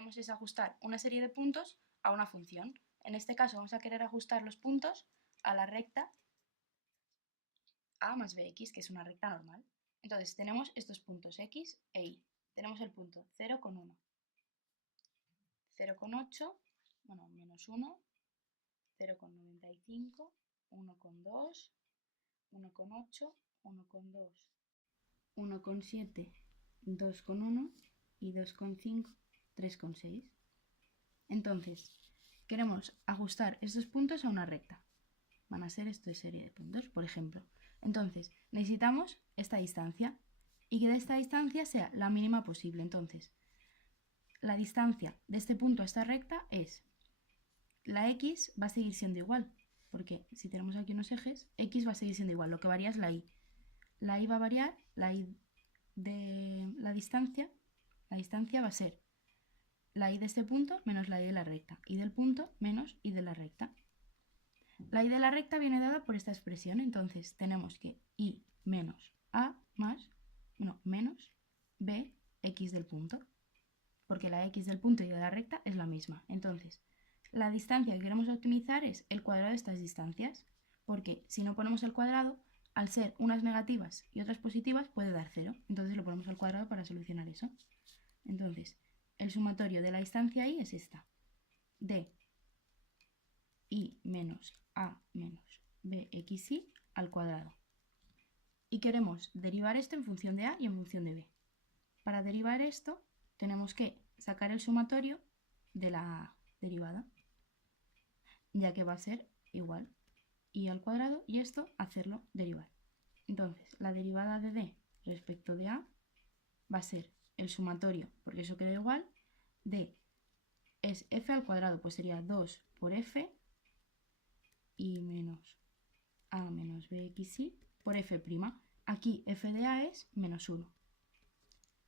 queremos es ajustar una serie de puntos a una función. En este caso vamos a querer ajustar los puntos a la recta a más bx, que es una recta normal. Entonces tenemos estos puntos x e y. Tenemos el punto 0,1, 0,8, bueno, menos 1, 0,95, 1,2, 1,8, 1,2, 1,7, 2,1 y 2,5, 3,6. Entonces, queremos ajustar estos puntos a una recta. Van a ser esta serie de puntos, por ejemplo. Entonces, necesitamos esta distancia y que de esta distancia sea la mínima posible. Entonces, la distancia de este punto a esta recta es la x va a seguir siendo igual, porque si tenemos aquí unos ejes, x va a seguir siendo igual, lo que varía es la y. La y va a variar, la y de la distancia va a ser la y de este punto menos la y de la recta, y del punto menos y de la recta. La y de la recta viene dada por esta expresión, entonces tenemos que y menos a menos b x del punto, porque la x del punto y de la recta es la misma. Entonces, la distancia que queremos optimizar es el cuadrado de estas distancias, porque si no ponemos el cuadrado, al ser unas negativas y otras positivas puede dar 0, entonces lo ponemos al cuadrado para solucionar eso. Entonces, el sumatorio de la distancia y es esta, de y menos a menos bxy al cuadrado. Y queremos derivar esto en función de a y en función de b. Para derivar esto tenemos que sacar el sumatorio de la derivada, ya que va a ser igual y al cuadrado y esto hacerlo derivar. Entonces, la derivada de d respecto de a va a ser el sumatorio, porque eso queda igual, de es f al cuadrado, pues sería 2 por f y menos a menos bxy por f'. Aquí f de a es menos 1.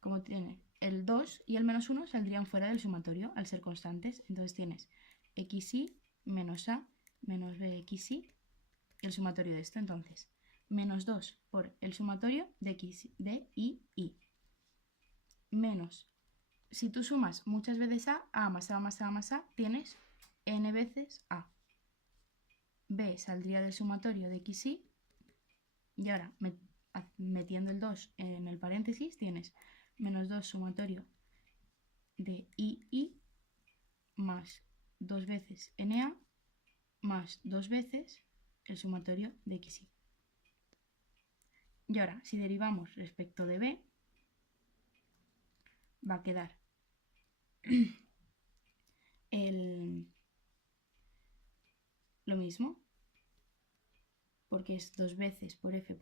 Como tiene el 2 y el menos 1 saldrían fuera del sumatorio al ser constantes, entonces tienes xy menos a menos bxy, el sumatorio de esto, entonces menos 2 por el sumatorio de x de y menos, si tú sumas muchas veces a más a más a más a, tienes n veces a. b saldría del sumatorio de xy y ahora metiendo el 2 en el paréntesis tienes menos 2 sumatorio de y más 2 veces na más 2 veces el sumatorio de xy. Y ahora, si derivamos respecto de b, va a quedar lo mismo, porque es 2 veces por f,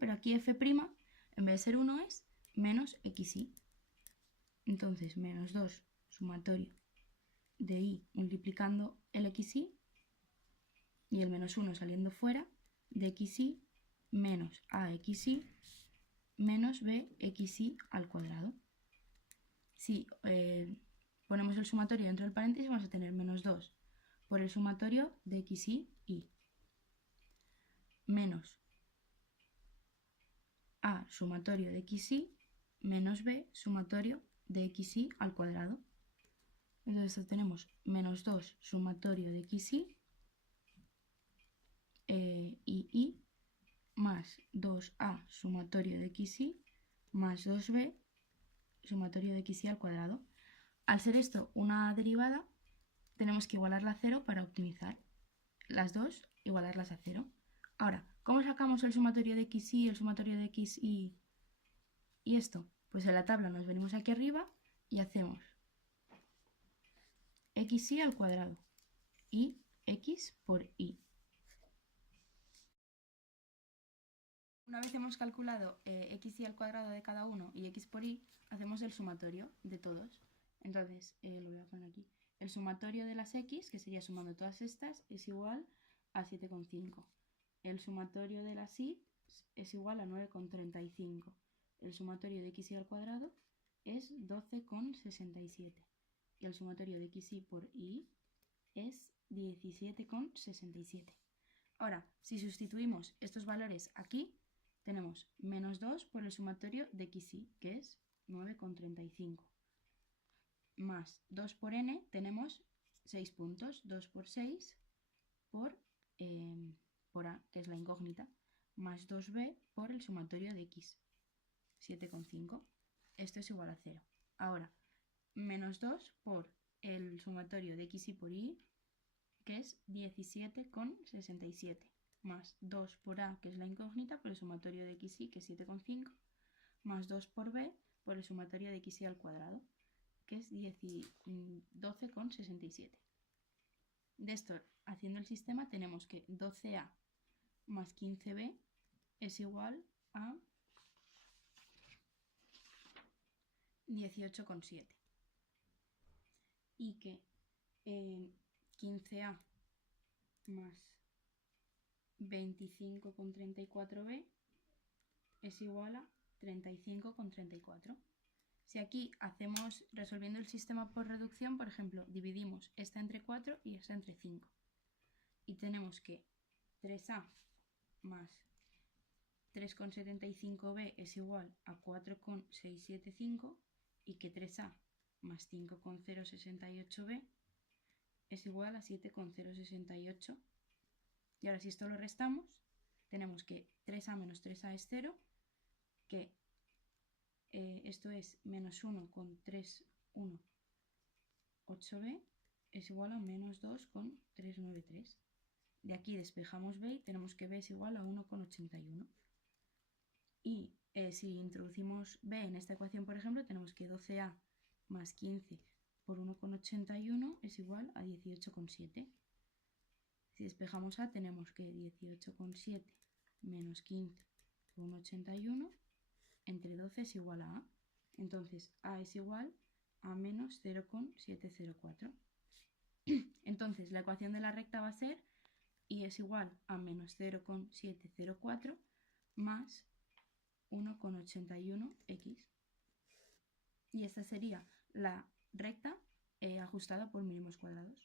pero aquí f', en vez de ser 1, es menos xy. Entonces, menos 2 sumatorio de y multiplicando el xy y el menos 1 saliendo fuera de xy menos axy menos bxy al cuadrado. Si ponemos el sumatorio dentro del paréntesis, vamos a tener menos 2 por el sumatorio de xy y menos a sumatorio de xy menos b sumatorio de xy al cuadrado. Entonces tenemos menos 2 sumatorio de xy y más 2a sumatorio de xy más 2b sumatorio de xy al cuadrado. Al ser esto una derivada, tenemos que igualarla a 0 para optimizar. Las dos, igualarlas a 0. Ahora, ¿cómo sacamos el sumatorio de xy, el sumatorio de xy y esto? Pues en la tabla nos venimos aquí arriba y hacemos xy al cuadrado y x por y. Una vez hemos calculado xy al cuadrado de cada uno y x por y, hacemos el sumatorio de todos. Entonces, lo voy a poner aquí. El sumatorio de las x, que sería sumando todas estas, es igual a 7,5. El sumatorio de las y es igual a 9,35. El sumatorio de xy al cuadrado es 12,67. Y el sumatorio de xy por y es 17,67. Ahora, si sustituimos estos valores aquí, tenemos menos 2 por el sumatorio de xy, que es 9,35. más 2 por n, tenemos 6 puntos. 2 por 6 por A, que es la incógnita, más 2b por el sumatorio de x, 7,5. Esto es igual a 0. Ahora, menos 2 por el sumatorio de x y por y, que es 17,67, más 2 por a, que es la incógnita, por el sumatorio de x y, que es 7,5, más 2 por b por el sumatorio de x y al cuadrado, que es 12,67. De esto, haciendo el sistema, tenemos que 12a más 15b es igual a 18,7. Y que 15a más 25,34b es igual a 35,34. Si aquí hacemos, resolviendo el sistema por reducción, por ejemplo, dividimos esta entre 4 y esta entre 5. Y tenemos que 3a más 3,75b es igual a 4,675 y que 3a más 5,068b es igual a 7,068. Y ahora si esto lo restamos, tenemos que 3a menos 3a es 0, que esto es menos 1,318b es igual a menos 2,393. De aquí despejamos b y tenemos que b es igual a 1,81. Y si introducimos b en esta ecuación, por ejemplo, tenemos que 12a más 15 por 1,81 es igual a 18,7. Si despejamos a, tenemos que 18,7 menos 15 por 1,81 entre 12 es igual a a. Entonces a es igual a menos 0,704. Entonces la ecuación de la recta va a ser y es igual a menos 0,704 más 1,81x. Y esta sería la recta ajustada por mínimos cuadrados.